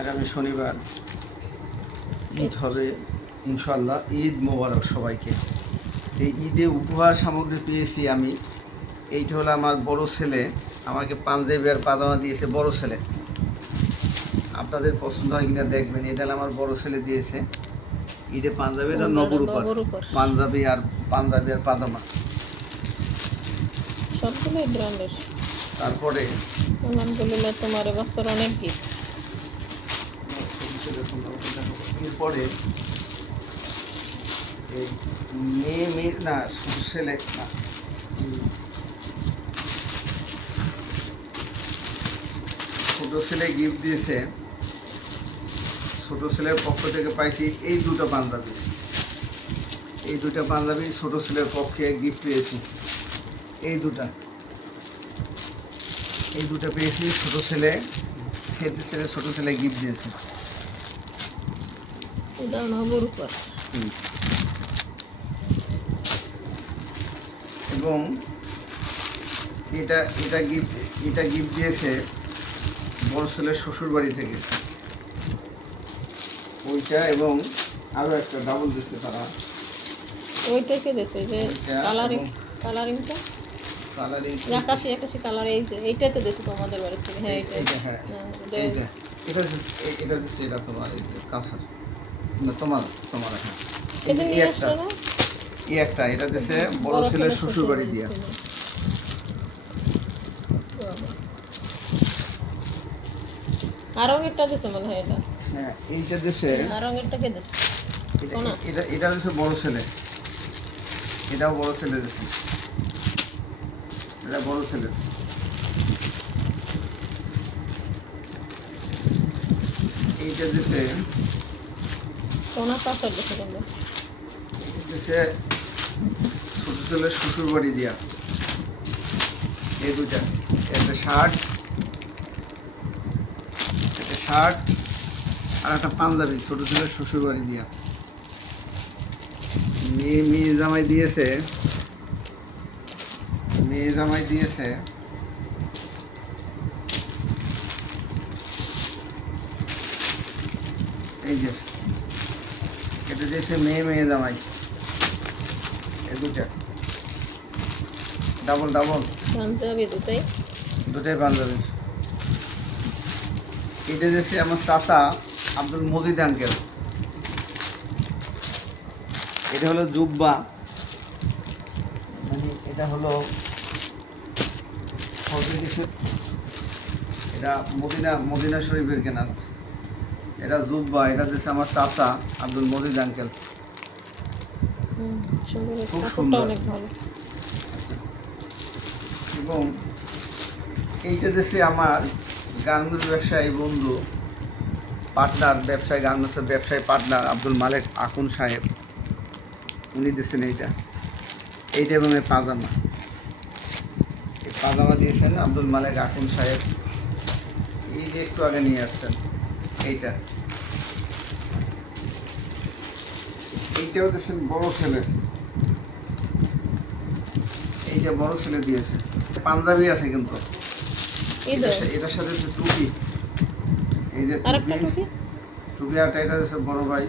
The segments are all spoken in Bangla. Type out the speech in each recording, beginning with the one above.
আগামী শনিবার ঈদ হবে ইনশাল্লাহ। ঈদ মোবারক সবাইকে। এই ঈদে উপহার সামগ্রী পেয়েছি আমি। এইটা হলো আমার বড় ছেলে আমাকে পাঞ্জাবি আর পাজামা দিয়েছে, বড় ছেলে। আপনাদের পছন্দ হয় কিনা দেখবেন। এটা হলো আমার বড় ছেলে দিয়েছে ঈদে পাঞ্জাবি আর নগর উপর পাঞ্জাবি আর পাজামা সবগুলোই ব্র্যান্ডের। তারপরে আলহামদুলিল্লাহ, তোমার এবছর অনেক গিফট। এরপরে এই মেয়ে না, শুধু ছেলে না, ছোট ছেলে গিফট দিয়েছে। ছোট ছেলের পক্ষ থেকে পাইছি এই দুটো পাঞ্জাবি। এই দুটো পাঞ্জাবি ছোট ছেলের পক্ষে গিফট পেয়েছি। এই দুটো পেয়েছি ছোট ছেলে ছোট ছেলে গিফট দিয়েছে। এবং এটা গিফট দিয়েছে বড় ছেলের শ্বশুর বাড়ি থেকে। ওইটা এবং আরো একটা ডাবল দিচ্ছে তারা। ওইটাকে দিয়েছে যে কালারিংটা আকাশি কালার। এইটা তো দিয়েছে তোমাদের বাড়ি থেকে। হ্যাঁ, এটা দিচ্ছে। এটা তোমার এই যে কাঁচা না, তোমার হ্যাঁ, এই একটা এটা দিচ্ছে বড় ছেলের শ্বশুর বাড়ি দিয়া। আর রঙেরটা দিছে মনে হয়। এটা হ্যাঁ, এইটা দিছে। আর রঙেরটাকে দিছে। এটা দিছে বড় ছেলে। এটাও বড় ছেলে দিছে। এটা বড় ছেলে। এইটা দিছে সোনা পাথর দিছে। কিন্তু দিছে ছোট ছেলের শ্বশুর বাড়ি দিয়া। এই দুটা, একটা শার্ট আর একটা পাঞ্জাবি ছোট ছেলের শ্বশুর বাড়ি দিয়া। মেয়ে জামাই দিয়েছে এই যে এটা দিয়েছে মেয়ে জামাই। এই দুটা ডাবল পাঞ্জাবি দুটাই পাঞ্জাবি। এটা দিয়েছে আমার চাচা আব্দুল মজিদ আঙ্কেল। এটা হলো জুব্বা, মানে এটা হলো এটা মদিনা শরীফের কেনার। এটা জুব্বা, এটা দিচ্ছে আমার চাচা আব্দুল মজিদ আঙ্কেল। খুব সুন্দর, অনেক ভালো। এবং এইটা দিচ্ছে আমার গার্মেন্টস ব্যবসায়ী বন্ধু, পার্টনার, গার্মেন্টসের ব্যবসায়ী পার্টনার আব্দুল মালেক আকুন সাহেব। উনি দিচ্ছেন এইটা এবং এই পাজামা দিয়েছেন আব্দুল মালেক আকুন সাহেব। এই যে একটু আগে নিয়ে আসছেন এইটাও দিয়েছেন বড় ছেলে। এইটা বড় ছেলে দিয়েছে। পাঞ্জাবি আছে কিন্তু এটার সাথে টুপি। এই যে টুপি আটা, এটা দিচ্ছে বড় ভাই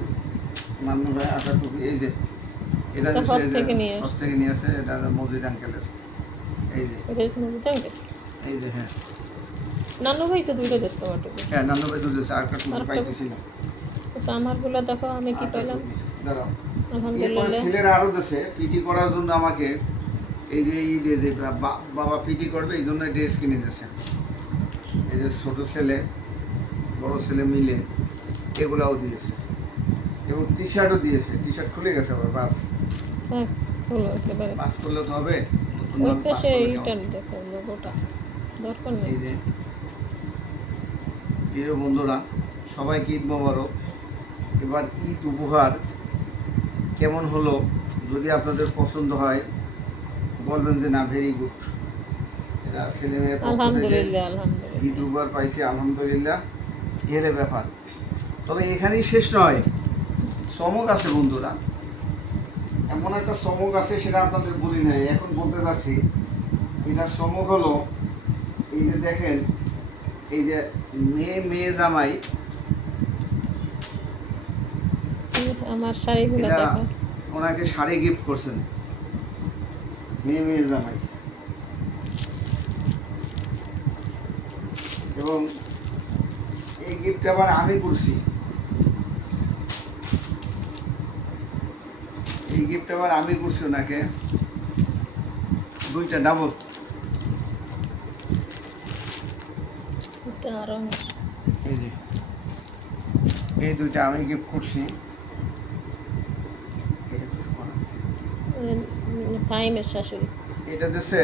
মান্নু ভাই আটা টুপি। এই যে এটা থেকে নিয়ে আসে। এটা মজিদ আঙ্কেলের। এই যে হ্যাঁ, নানু ভাই তো দুইটা দিচ্ছে তোমার টুপি। হ্যাঁ, নানু ভাই দুটো দিচ্ছে। আর একটা টুপি পাইতেছি না। আচ্ছা, আমারগুলো দেখো আমি কি পেলাম। দাঁড়াও, আলহামদুলিল্লাহ। ছেলেরা আরো দিচ্ছে পিটি করার জন্য আমাকে। এই যে বাবা পিটি করবে, এই জন্য ড্রেস কিনে দিয়েছে। এই যে ছোট ছেলে বড় ছেলে মিলে এগুলাও দিয়েছে। এবং টি শার্টও দিয়েছে। টি শার্ট খুলে গেছে আবার। বাস করলে তো হবে। এই যে প্রিয় বন্ধুরা, সবাইকে ঈদ মোবারক। এবার ঈদ উপহার কেমন হলো, যদি আপনাদের পছন্দ হয় বলবেন যে না, ভেরি গুড। এটা ছেলে মেয়ে ঈদ উপহার পাইছি, আলহামদুলিল্লাহ। এর ব্যাপার। তবে এখানেই শেষ নয়, চমক আছে বন্ধুরা। এমন একটা চমক আছে, সেটা আপনাদের বলি নাই, এখন বলতে যাচ্ছি। এটা চমক হলো এই যে দেখেন এই যে মেয়ে জামাই, আমার শাড়িগুলো এটা দেখো। ওনাকে শাড়ি গিফট করছেন মেয়ের জামাই। এবং এই গিফট আবার আমি করছি, এই গিফট আবার আমি করছি ওনাকে, দুইটা ডাবল। এটা আরো এই যে এই দুইটা আমি গিফট করছি। ফাইমের শাশুড়ি, এটা দেশে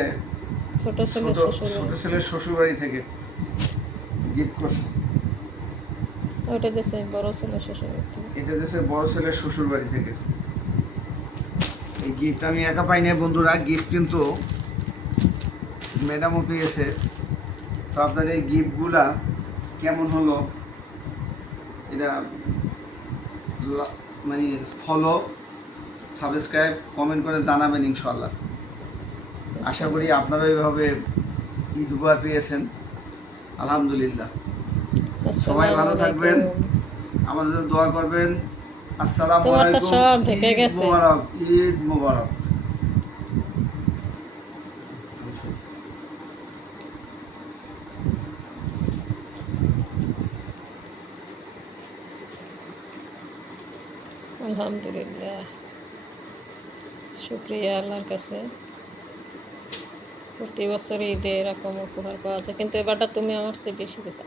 ছোট ছেলের শ্বশুর ছোট ছেলের শ্বশুর বাড়ি থেকে গিফট করছি। ওটা দেশে বড় ছেলের শ্বশুর থেকে। এটা দেশে বড় ছেলের শ্বশুর বাড়ি থেকে। এই গিফট আমি একা পাই না বন্ধুরা, গিফট কিন্তু ম্যাডামও পেয়েছে। তো আপনার এই গিফটগুলা কেমন হলো এটা মানে ফলো, সাবস্ক্রাইব, কমেন্ট করে জানাবেন ইনশাল্লাহ। আশা করি আপনারা এইভাবে ঈদ উপহার পেয়েছেন, আলহামদুলিল্লাহ। সবাই ভালো থাকবেন, আমাদের জন্য দোয়া করবেন। আসসালামু তোমার তো আলাইকুম, সব ঢেকে ঈদ গেছে। মোবারক, ঈদ মোবারক। আলহামদুলিল্লাহ, শুক্রিয়া আল্লাহর কাছে। প্রতি বছর ঈদে এরকম উপহার পাওয়া যায়, কিন্তু এবারটা তুমি আমার চেয়ে বেশি পেয়েছো।